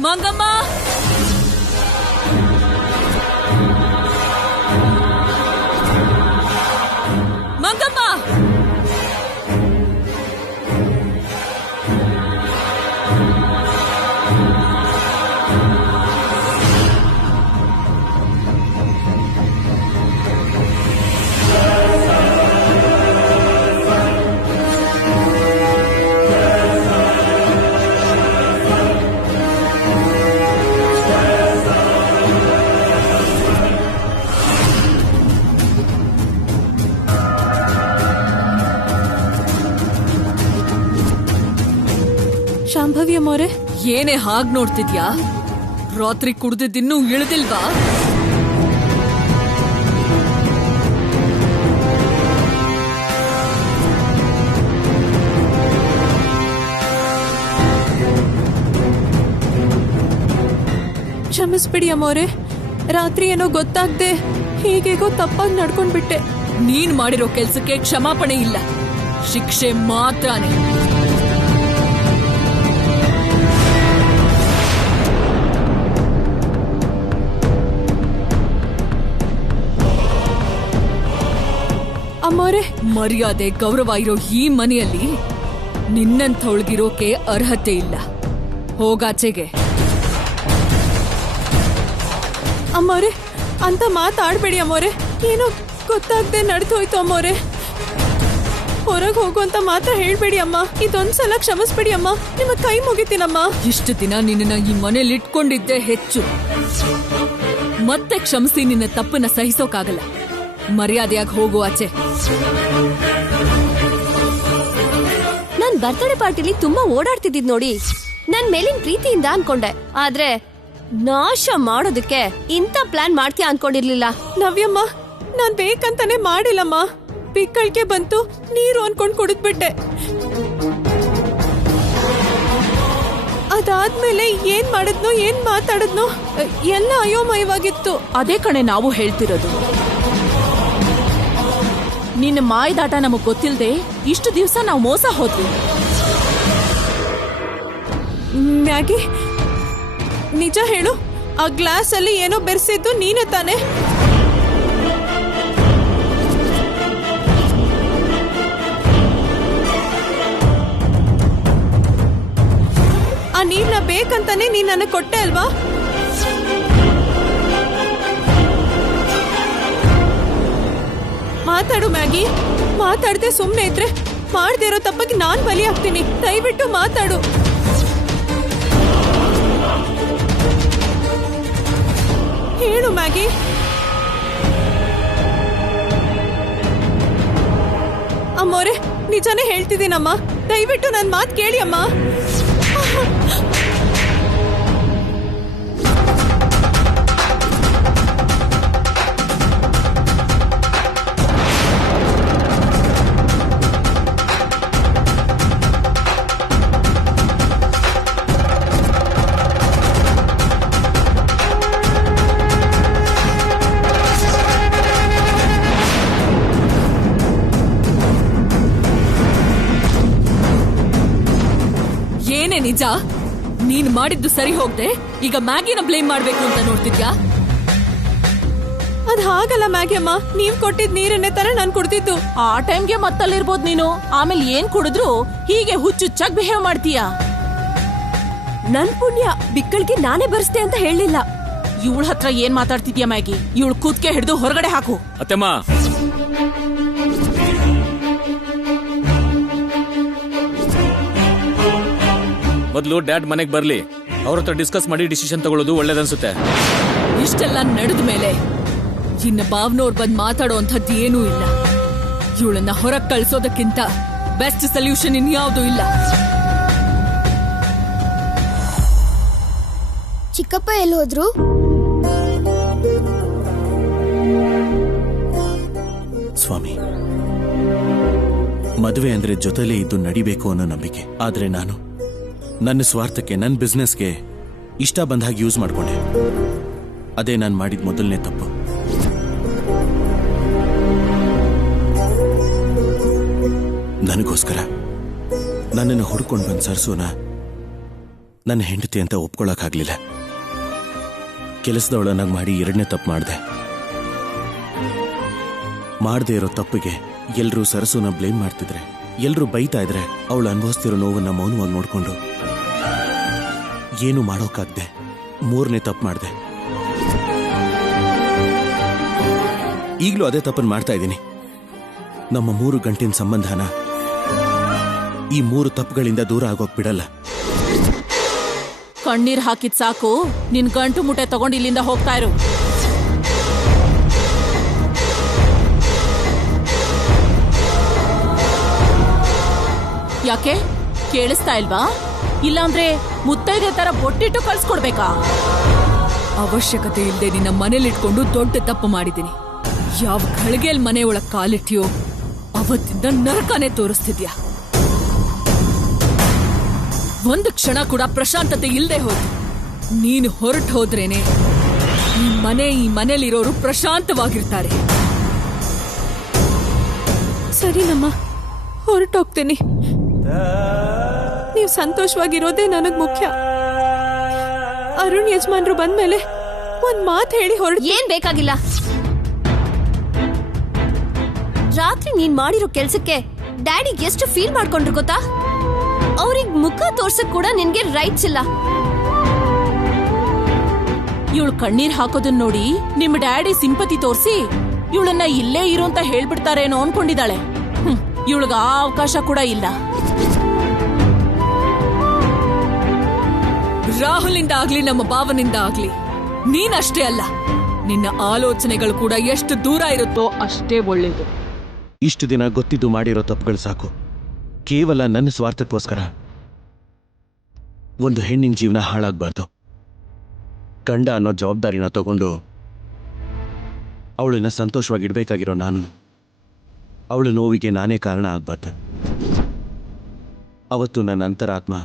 ಮಂಗಮ್ಮ, ಮಂಗಮ್ಮ, ಶಾಂಭವಿ ಅಮ್ಮೋರೆ, ಏನೇ ಹಾಗ್ ನೋಡ್ತಿದ್ಯಾ? ರಾತ್ರಿ ಕುಡ್ದಿದ್ದಿನ್ನೂ ಇಳಿದಿಲ್ವಾ? ಕ್ಷಮಿಸ್ಬಿಡಿ ಅಮ್ಮೋರೆ, ರಾತ್ರಿ ಏನೋ ಗೊತ್ತಾಗ್ದೆ ಹೀಗೇಗೋ ತಪ್ಪಾಗಿ ನಡ್ಕೊಂಡ್ಬಿಟ್ಟೆ. ನೀನ್ ಮಾಡಿರೋ ಕೆಲ್ಸಕ್ಕೆ ಕ್ಷಮಾಪಣೆ ಇಲ್ಲ, ಶಿಕ್ಷೆ ಮಾತ್ರನೇ. ಅಮ್ಮೋರೆ, ಮರ್ಯಾದೆ ಗೌರವ ಇರೋ ಈ ಮನೆಯಲ್ಲಿ ನಿನ್ನಂಥವಳಿಗಿರೋಕೆ ಅರ್ಹತೆ ಇಲ್ಲ. ಹೋಗಾಚೆಗೆ. ಅಮ್ಮೋರೆ ಅಂತ ಮಾತಾಡ್ಬೇಡಿ ಅಮ್ಮೋರೆ, ಏನೋ ಗೊತ್ತಾಗ್ದೆ ನಡೆದೋಯ್ತು ಅಮ್ಮೋರೆ. ಹೊರಗೆ ಹೋಗುವಂತ ಮಾತ್ರ ಹೇಳ್ಬೇಡಿ ಅಮ್ಮ, ಇದೊಂದ್ಸಲ ಕ್ಷಮಿಸ್ಬಿಡಿ ಅಮ್ಮ, ನಿಮ್ಮ ಕೈ ಮುಗಿತೀನಮ್ಮ. ಇಷ್ಟು ದಿನ ನಿನ್ನ ಈ ಮನೇಲಿ ಇಟ್ಕೊಂಡಿದ್ದೆ ಹೆಚ್ಚು. ಮತ್ತೆ ಕ್ಷಮಿಸಿ ನಿನ್ನ ತಪ್ಪನ್ನ ಸಹಿಸೋಕಾಗಲ್ಲ. ಮರ್ಯಾದೆಯಾಗಿ ಹೋಗು ಆಚೆ. ನಾನ್ ಬರ್ತಡೇ ಪಾರ್ಟಿಲಿ ತುಂಬಾ ಓಡಾಡ್ತಿದ್ದಿದ್ ನೋಡಿ ನನ್ ಮೇಲಿನ ಪ್ರೀತಿಯಿಂದ ಅನ್ಕೊಂಡೆ, ಆದ್ರೆ ನಾಶ ಮಾಡೋದಕ್ಕೆ ಇಂಥ ಪ್ಲಾನ್ ಮಾಡ್ತೀಯ ಅನ್ಕೊಂಡಿರ್ಲಿಲ್ಲ. ನವ್ಯಮ್ಮ, ನಾನ್ ಬೇಕಂತಾನೆ ಮಾಡಿಲ್ಲಮ್ಮ. ಪಿಕ್ಕಳಿಕೆ ಬಂತು, ನೀರು ಅನ್ಕೊಂಡ್ ಕುಡಿದ್ಬಿಟ್ಟೆ. ಅದಾದ್ಮೇಲೆ ಏನ್ ಮಾಡಿದ್ನೋ ಏನ್ ಮಾತಾಡಿದ್ನೋ ಎಲ್ಲ ಅಯೋಮಯವಾಗಿತ್ತು. ಅದೇ ಕಣೆ ನಾವು ಹೇಳ್ತಿರೋದು. ನಿನ್ನ ಮಾಯದಾಟ ನಮಗ್ ಗೊತ್ತಿಲ್ದೆ ಇಷ್ಟು ದಿವಸ ನಾವು ಮೋಸ ಹೋದ್ವಿ. ಮ್ಯಾಗಿ, ನಿಜ ಹೇಳು, ಆ ಗ್ಲಾಸ್ ಅಲ್ಲಿ ಏನೋ ಬೆರೆಸಿದ್ದು ನೀನೇ ತಾನೆ? ಆ ನೀರ್ನ ಬೇಕಂತಾನೆ ನೀನ್ ನನಗೆ ಕೊಟ್ಟೆ ಅಲ್ವಾ? ಮಾತಾಡು ಮ್ಯಾಗಿ, ಮಾತಾಡದೆ ಸುಮ್ನೆ ಇದ್ರೆ ಮಾಡದೇ ಇರೋ ತಪ್ಪಿಗೆ ನಾನ್ ಬಲಿ ಆಗ್ತೀನಿ. ದಯವಿಟ್ಟು ಮಾತಾಡು. ಹೇಳು ಮ್ಯಾಗಿ. ಅಮ್ಮೋರೆ, ನಿಜಾನೇ ಹೇಳ್ತಿದ್ದೀನಮ್ಮ, ದಯವಿಟ್ಟು ನನ್ ಮಾತು ಕೇಳಿ ಅಮ್ಮ. ನಿಜ? ನೀನ್ ಮಾಡಿದ್ದು ಸರಿ ಹೋಗ್ದೆ ಈಗ ಮ್ಯಾಗಿನ ಬ್ಲೇಮ್ ಮಾಡ್ಬೇಕು ಅಂತ ನೋಡ್ತಿದ್ಯಾ? ಅದ್ ಹಾಗಲ್ಲ ಮ್ಯಾಗಿ ಅಮ್ಮ, ನೀವ್ ಕೊಟ್ಟಿದ್ ನೀರನ್ನೇ ತರ ನಾನ್ ಕುಡ್ದಿದ್ದು. ಆ ಟೈಮ್ಗೆ ಮತ್ತಲ್ಲಿರ್ಬೋದು ನೀನು. ಆಮೇಲೆ ಏನ್ ಕುಡಿದ್ರು ಹೀಗೆ ಹುಚ್ಚುಚ್ಚಾಗಿ ಬಿಹೇವ್ ಮಾಡ್ತೀಯಾ? ನನ್ ಪುಣ್ಯ, ಬಿಕ್ಕಳಿಗೆ ನಾನೇ ಬರ್ಸ್ತೆ ಅಂತ ಹೇಳಿಲ್ಲ. ಇವಳ ಹತ್ರ ಏನ್ ಮಾತಾಡ್ತಿದ್ಯಾ ಮ್ಯಾಗಿ? ಇವಳು ಕೂತ್ಕೆ ಹಿಡಿದು ಹೊರಗಡೆ ಹಾಕು. ಅತ್ತೆಮ್ಮ, ಮೊದ್ಲು ಡ್ಯಾಡ್ ಮನೆಗ್ ಬರ್ಲಿ, ಅವ್ರ ಹತ್ರ ಡಿಸ್ಕಸ್ ಮಾಡಿ ಡಿಸಿಷನ್ ತಗೊಳ್ಳೋದು ಒಳ್ಳೇದನ್ಸುತ್ತೆ. ಇಷ್ಟೆಲ್ಲ ನಡೆದ ಮೇಲೆ ಇನ್ನ ಭಾವನವ್ರು ಬಂದ್ ಮಾತಾಡೋ ಅಂಥದ್ದು ಏನೂ ಇಲ್ಲ. ಇವಳನ್ನ ಹೊರಗ್ ಕಳ್ಸೋದಕ್ಕಿಂತ ಬೆಸ್ಟ್ ಸೊಲ್ಯೂಷನ್ ಇನ್ಯಾವುದೂ ಇಲ್ಲ. ಚಿಕ್ಕಪ್ಪ ಎಲ್ಲಿ ಹೋದ್ರು? ಸ್ವಾಮಿ, ಮದುವೆ ಅಂದ್ರೆ ಜೊತೆಲೇ ಇದ್ದು ನಡಿಬೇಕು ಅನ್ನೋ ನಂಬಿಕೆ. ಆದ್ರೆ ನಾನು ನನ್ನ ಸ್ವಾರ್ಥಕ್ಕೆ, ನನ್ನ ಬಿಸ್ನೆಸ್ಗೆ ಇಷ್ಟ ಬಂದ ಹಾಗೆ ಯೂಸ್ ಮಾಡ್ಕೊಂಡೆ. ಅದೇ ನಾನು ಮಾಡಿದ ಮೊದಲನೇ ತಪ್ಪು. ನನಗೋಸ್ಕರ ನನ್ನನ್ನು ಹುಡ್ಕೊಂಡು ಬಂದ ಸರ್ಸೂನ ನನ್ನ ಹೆಂಡತಿ ಅಂತ ಒಪ್ಕೊಳ್ಳೋಕ್ಕಾಗ್ಲಿಲ್ಲ. ಕೆಲಸದವಳನ್ನಾಗಿ ಮಾಡಿ ಎರಡನೇ ತಪ್ಪು ಮಾಡಿದೆ. ಮಾಡದೇ ಇರೋ ತಪ್ಪಿಗೆ ಎಲ್ರೂ ಸರಸುನ ಬ್ಲೇಮ್ ಮಾಡ್ತಿದ್ರೆ, ಎಲ್ರೂ ಬೈತಾ ಇದ್ರೆ ಅವಳು ಅನುಭವಿಸ್ತಿರೋ ನೋವನ್ನ ಮೌನವಾಗಿ ನೋಡ್ಕೊಂಡು ಏನು ಮಾಡೋಕ್ಕಾಗ್ದೆ ಮೂರನೇ ತಪ್ಪು ಮಾಡಿದೆ. ಈಗಲೂ ಅದೇ ತಪ್ಪನ್ನು ಮಾಡ್ತಾ ಇದ್ದೀನಿ. ನಮ್ಮ 3 ಗಂಟಿನ ಸಂಬಂಧನ ಈ 3 ತಪ್ಪುಗಳಿಂದ ದೂರ ಆಗೋಕ್ ಬಿಡಲ್ಲ. ಕಣ್ಣೀರ್ ಹಾಕಿದ್ ಸಾಕು, ನಿನ್ ಗಂಟು ಮುಟ್ಟೆ ತಗೊಂಡು ಇಲ್ಲಿಂದ ಹೋಗ್ತಾ ಇರು. ಯಾಕೆ ಕೇಳಿಸ್ತಾ ಇಲ್ವಾ? ಇಲ್ಲಾಂದ್ರೆ ಮುತ್ತೈದೆ ತರ ಬೊಟ್ಟಿಟ್ಟು ಕಳ್ಸ್ಕೊಡ್ಬೇಕಾ? ಅವಶ್ಯಕತೆ ಇಲ್ಲದೆ ನಿನ್ನ ಮನೇಲಿಟ್ಕೊಂಡು ದೊಡ್ಡ ತಪ್ಪು ಮಾಡಿದ್ದೀನಿ. ಯಾವ ಗಳಿಗೆಲ್ ಮನೆ ಒಳಗ್ ಕಾಲಿಟ್ಟಿಯೋ ಅವತ್ತಿಂದ ನರಕನೇ ತೋರಿಸ್ತಿದ್ಯಾ. ಒಂದು ಕ್ಷಣ ಕೂಡ ಪ್ರಶಾಂತತೆ ಇಲ್ಲದೆ ಹೋಯ್ತು. ನೀನು ಹೊರಟು ಹೋದ್ರೇನೆ ಈ ಮನೇಲಿರೋರು ಪ್ರಶಾಂತವಾಗಿರ್ತಾರೆ. ಸರಿನಮ್ಮ, ಹೊರಟೋಗ್ತೀನಿ. ನೀವು ಸಂತೋಷವಾಗಿರೋದೇ ನನಗ್ ಮುಖ್ಯ. ಅರುಣ್ ಯಜಮಾನ್ರು ಬಂದ್ಮೇಲೆ ಒಂದ್ ಮಾತು ಹೇಳಿ ಏನ್ ಬೇಕಾಗಿಲ್ಲ. ರಾತ್ರಿ ನೀನ್ ಮಾಡಿರೋ ಕೆಲ್ಸಕ್ಕೆ ಡ್ಯಾಡಿ ಎಷ್ಟು ಫೀಲ್ ಮಾಡ್ಕೊಂಡ್ರು ಗೊತ್ತಾ? ಅವ್ರಿಗೆ ಮುಖ ತೋರ್ಸಕ್ ಕೂಡ ನಿನ್ಗೆ ರೈಟ್ಸ್ ಇಲ್ಲ. ಇವಳು ಕಣ್ಣೀರ್ ಹಾಕೋದನ್ನ ನೋಡಿ ನಿಮ್ ಡ್ಯಾಡಿ ಸಿಂಪತಿ ತೋರಿಸಿ ಇವಳನ್ನ ಇಲ್ಲೇ ಇರು ಅಂತ ಹೇಳ್ಬಿಡ್ತಾರೇನೋ ಅನ್ಕೊಂಡಿದ್ದಾಳೆ. ಇವಳಿಗ ಆ ಅವಕಾಶ ಕೂಡ ಇಲ್ಲ. ರಾಹುಲಿಂದ ಆಗ್ಲಿ ನಮ್ಮ ಭಾವನಿಂದ ಆಗ್ಲಿ ನೀನಷ್ಟೇ ಅಲ್ಲ, ನಿನ್ನ ಆಲೋಚನೆಗಳು ಕೂಡ ಎಷ್ಟು ದೂರ ಇರುತ್ತೋ ಅಷ್ಟೇ ಒಳ್ಳೇದು. ಇಷ್ಟು ದಿನ ಗೊತ್ತಿದ್ದು ಮಾಡಿರೋ ತಪ್ಪುಗಳು ಸಾಕು. ಕೇವಲ ನನ್ನ ಸ್ವಾರ್ಥಕ್ಕೋಸ್ಕರ ಒಂದು ಹೆಣ್ಣಿನ ಜೀವನ ಹಾಳಾಗಬಾರ್ದು. ಗಂಡ ಅನ್ನೋ ಜವಾಬ್ದಾರಿನ ತಗೊಂಡು ಅವಳನ್ನ ಸಂತೋಷವಾಗಿಡ್ಬೇಕಾಗಿರೋ ನಾನು ಅವಳ ನೋವಿಗೆ ನಾನೇ ಕಾರಣ ಆಗ್ಬಾರ್ದು. ಅವತ್ತು ನನ್ನ ಅಂತರಾತ್ಮ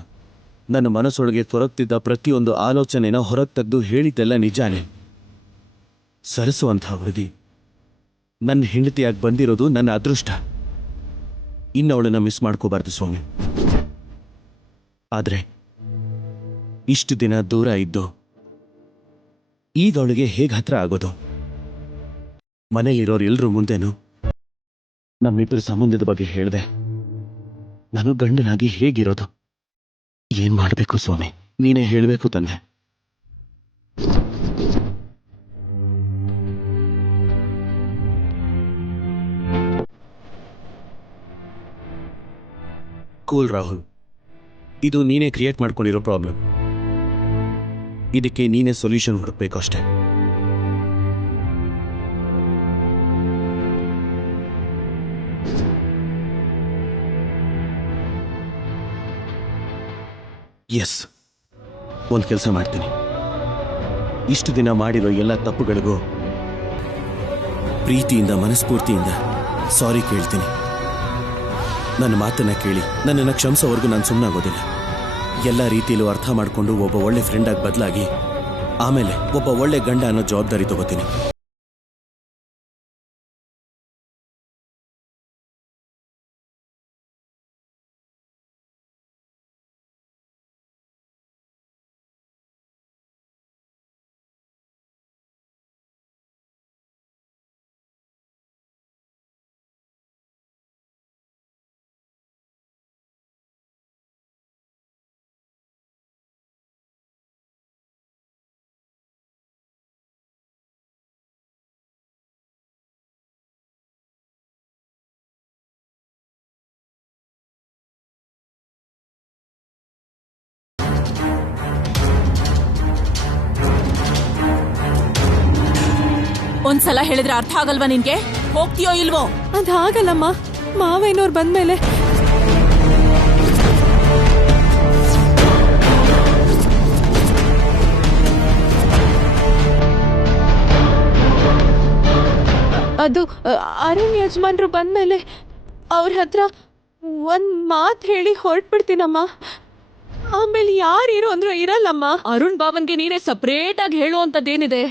ನನ್ನ ಮನಸ್ಸೊಳಗೆ ತೊರಗ್ತಿದ್ದ ಪ್ರತಿಯೊಂದು ಆಲೋಚನೆನ ಹೊರಗೆ ತೆಗೆದು ಹೇಳಿದ್ದೆಲ್ಲ ನಿಜಾನೇ. ಸರಸುವಂಥ ಹುಡುಗಿ ನನ್ನ ಹೆಂಡತಿಯಾಗಿ ಬಂದಿರೋದು ನನ್ನ ಅದೃಷ್ಟ. ಇನ್ನು ಅವಳನ್ನ ಮಿಸ್ ಮಾಡ್ಕೋಬಾರ್ದು ಸ್ವಾಮಿ. ಆದ್ರೆ ಇಷ್ಟು ದಿನ ದೂರ ಇದ್ದು ಈಗ ಅವಳಿಗೆ ಹೇಗೆ ಹತ್ರ ಆಗೋದು? ಮನೆಯಲ್ಲಿರೋರು ಎಲ್ರೂ ಮುಂದೆನು ನಮ್ಮಿಬ್ಬರ ಸಂಬಂಧದ ಬಗ್ಗೆ ಹೇಳಿದೆ. ನಾನು ಗಂಡನಾಗಿ ಹೇಗಿರೋದು? ಏನ್ ಮಾಡಬೇಕು ಸ್ವಾಮಿ? ನೀನೇ ಹೇಳಬೇಕು ತಂದೆ. ಕೂಲ್ ರಾಹುಲ್, ಇದು ನೀನೇ ಕ್ರಿಯೇಟ್ ಮಾಡ್ಕೊಂಡಿರೋ ಪ್ರಾಬ್ಲಮ್. ಇದಕ್ಕೆ ನೀನೇ ಸೊಲ್ಯೂಷನ್ ಹುಡುಕ್ಬೇಕು ಅಷ್ಟೇ. ಎಸ್, ಒಂದು ಕೆಲಸ ಮಾಡ್ತೀನಿ. ಇಷ್ಟು ದಿನ ಮಾಡಿರೋ ಎಲ್ಲ ತಪ್ಪುಗಳಿಗೂ ಪ್ರೀತಿಯಿಂದ, ಮನಸ್ಫೂರ್ತಿಯಿಂದ ಸಾರಿ ಕೇಳ್ತೀನಿ. ನನ್ನ ಮಾತನ್ನ ಕೇಳಿ ನನ್ನನ್ನು ಕ್ಷಮಿಸೋವರೆಗೂ ನಾನು ಸುಮ್ಮನಾಗೋದಿಲ್ಲ. ಎಲ್ಲ ರೀತಿಯಲ್ಲೂ ಅರ್ಥ ಮಾಡಿಕೊಂಡು ಒಬ್ಬ ಒಳ್ಳೆ ಫ್ರೆಂಡಾಗಿ ಬದಲಾಗಿ ಆಮೇಲೆ ಒಬ್ಬ ಒಳ್ಳೆ ಗಂಡ ಅನ್ನೋ ಜವಾಬ್ದಾರಿ ತಗೋತೀನಿ. ಒಂದ್ಸಲ ಹೇಳಿದ್ರೆ ಅರ್ಥ ಆಗಲ್ವಾ ನಿನ್ಗೆ? ಹೋಗ್ತೀಯೋ ಇಲ್ವೋ? ಅದಾಗಲ್ಲಮ್ಮ, ಮಾವೇನೋರ್ ಬಂದ್ಮೇಲೆ. ಅದು ಅರುಣ್ ಯಜಮಾನ್ರು ಬಂದ್ಮೇಲೆ ಅವ್ರ ಹತ್ರ ಒಂದ್ ಮಾತು ಹೇಳಿ ಹೊರಟ್ಬಿಡ್ತೀನಮ್ಮ. ಆಮೇಲೆ ಯಾರು ಅಂದ್ರೂ ಇರಲ್ಲಮ್ಮ. ಅರುಣ್ ಬಾಬನ್ಗೆ ನೀನೇ ಸಪ್ರೇಟ್ ಆಗಿ ಹೇಳುವಂಥದ್ದೇನಿದೆ?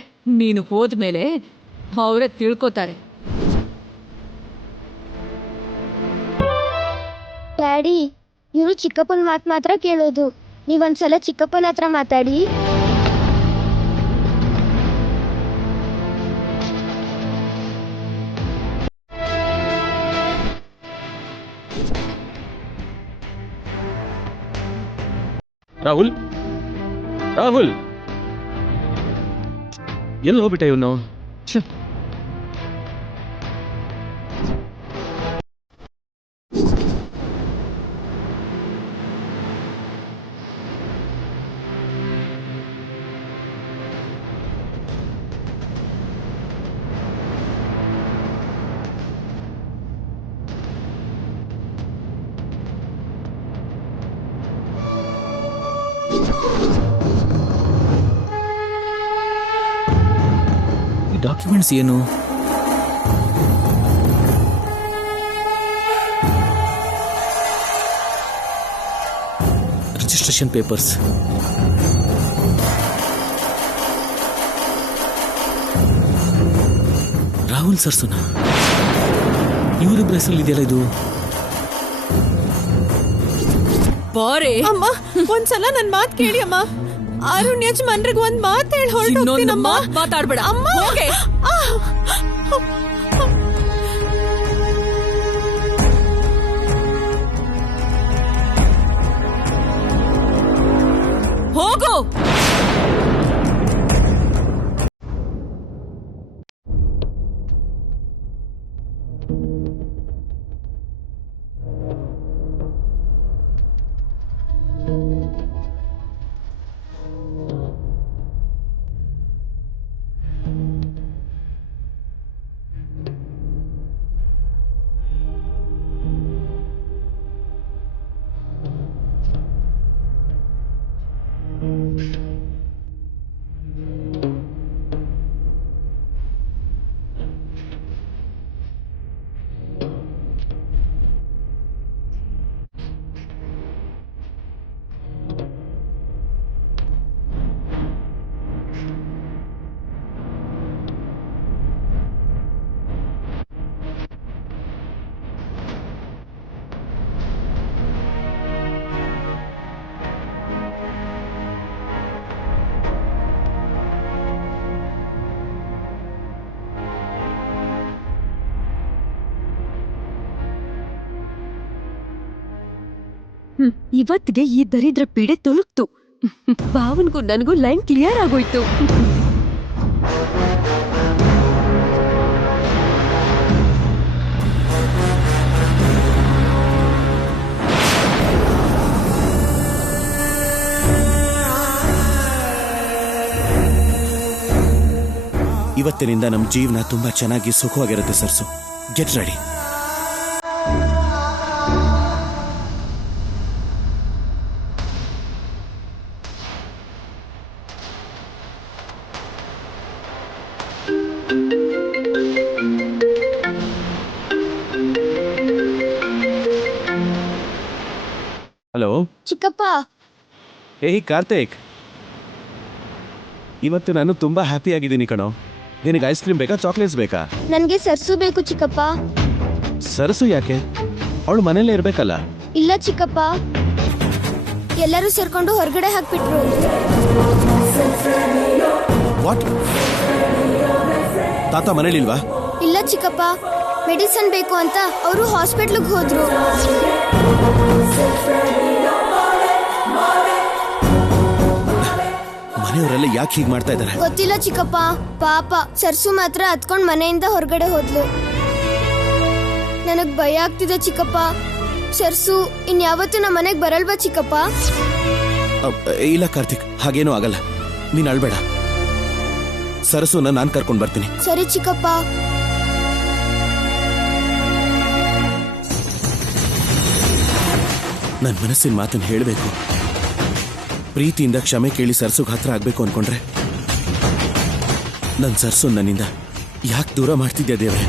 ನೀನು ಹೋದ್ಮೇಲೆ ಅವರೇ ತಿಳ್ಕೊತಾರೆ. ಡ್ಯಾಡಿ, ಇವರು ಚಿಕ್ಕಪ್ಪನ ಮಾತು ಮಾತ್ರ ಕೇಳೋದು. ನೀವೊಂದ್ಸಲ ಚಿಕ್ಕಪ್ಪನ ಹತ್ರ ಮಾತಾಡಿ. ರಾಹುಲ್, ರಾಹುಲ್, ಎಲ್ಲಿ ಹೋಗ್ಬಿಟ್ಟೆ ಇವನು? ಡಾಕ್ಯುಮೆಂಟ್ಸ್ ಏನು? Registration papers. ರಾಹುಲ್ ಸರ್ಸುನ ಇವರಿಬ್ಬರ ಹೆಸರಲ್ಲಿ ಇದೆಯಲ್ಲ ಇದು? ಬಾರೆ ಅಮ್ಮ, ಒಂದ್ಸಲ ನನ್ ಮಾತ್ ಕೇಳಿ ಅಮ್ಮ. ಅರುಣ್ ಯಜಮಾನ್ರಿಗೆ ಒಂದ್ ಮಾತ್ ಹೇಳಿ ಹೊರಟೋಗ್ತೀನಮ್ಮ. ಮಾತಾಡ್ಬೇಡ ಅಮ್ಮ. ಹೋಗೆ. ಹೋಗು. ಇವತ್ತಿಗೆ ಈ ದರಿದ್ರ ಪೀಡೆ ತೊಲಗ್ತು. ಭಾವನ್ಗೂ ನನಗೂ ಲೈನ್ ಕ್ಲಿಯರ್ ಆಗೋಯ್ತು. ಇವತ್ತಿನಿಂದ ನಮ್ಮ ಜೀವನ ತುಂಬಾ ಚೆನ್ನಾಗಿ ಸುಖವಾಗಿರುತ್ತೆ ಸರ್ಸು. Get ready. ಹಲೋ ಚಿಕ್ಕಪ್ಪ, ಏಯ್ ಕಾರ್ತಿಕ್, ಇವತ್ತು ನಾನು ತುಂಬಾ ಹ್ಯಾಪಿ ಆಗಿದ್ದೀನಿ ಕಣೋ. ನಿನಗೆ ಐಸ್ ಕ್ರೀಮ್ ಬೇಕಾ, ಚಾಕ್ಲೇಟ್ಸ್ ಬೇಕಾ? ನನ್ಗೆ ಸರ್ಸು ಬೇಕು ಚಿಕ್ಕಪ್ಪ. ಸರಸು ಯಾಕೆ? ಅವಳು ಮನೇಲೇ ಇರ್ಬೇಕಲ್ಲ. ಇಲ್ಲ ಚಿಕ್ಕಪ್ಪ, ಎಲ್ಲರೂ ಸೇರ್ಕೊಂಡು ಹೊರಗಡೆ ಹಾಕ್ಬಿಟ್ರು. ವಾಟ್? ತಾತ ಮನೇಲಿಲ್ವಾ? ಇಲ್ಲ ಚಿಕ್ಕಪ್ಪ, ಮೆಡಿಸಿನ್ ಬೇಕು ಅಂತ ಅವರು ಹಾಸ್ಪಿಟ್ಲಿಗೆ ಹೋದ್ರು. ಮನೆಯವರೆಲ್ಲ ಯಾಕೆ ಹೀಗೆ ಮಾಡ್ತಾ ಇದ್ದಾರೆ? ಗೊತ್ತಿಲ್ಲ ಚಿಕ್ಕಪ್ಪ. ಪಾಪ ಸರ್ಸು ಮಾತ್ರ ಹತ್ಕೊಂಡ್ ಮನೆಯಿಂದ ಹೊರಗಡೆ ಹೋದ್ಲು. ನನಗ್ ಭಯ ಆಗ್ತಿದೆ ಚಿಕ್ಕಪ್ಪ. ಸರ್ಸು ಇನ್ಯಾವತ್ತೂ ನಮ್ಮ ಮನೆಗ್ ಬರಲ್ವಾ ಚಿಕ್ಕಪ್ಪ? ಇಲ್ಲ ಕಾರ್ತಿಕ್, ಹಾಗೇನೂ ಆಗಲ್ಲ. ನೀನ್ ಅಳ್ಬೇಡ. ಸರಸುನ ನಾನ್ ಕರ್ಕೊಂಡ್ ಬರ್ತೀನಿ. ಸರಿ ಚಿಕ್ಕಪ್ಪ. ನನ್ ಮನಸ್ಸಿನ ಮಾತನ್ನ ಹೇಳ್ಬೇಕು. ಪ್ರೀತಿಯಿಂದ ಕ್ಷಮೆ ಕೇಳಿ ಸರಸುಗ್ ಹತ್ರ ಆಗ್ಬೇಕು ಅನ್ಕೊಂಡ್ರೆ ನನ್ ಸರಸು ನನ್ನಿಂದ ಯಾಕೆ ದೂರ ಮಾಡ್ತಿದ್ಯಾ ದೇವ್ರೆ?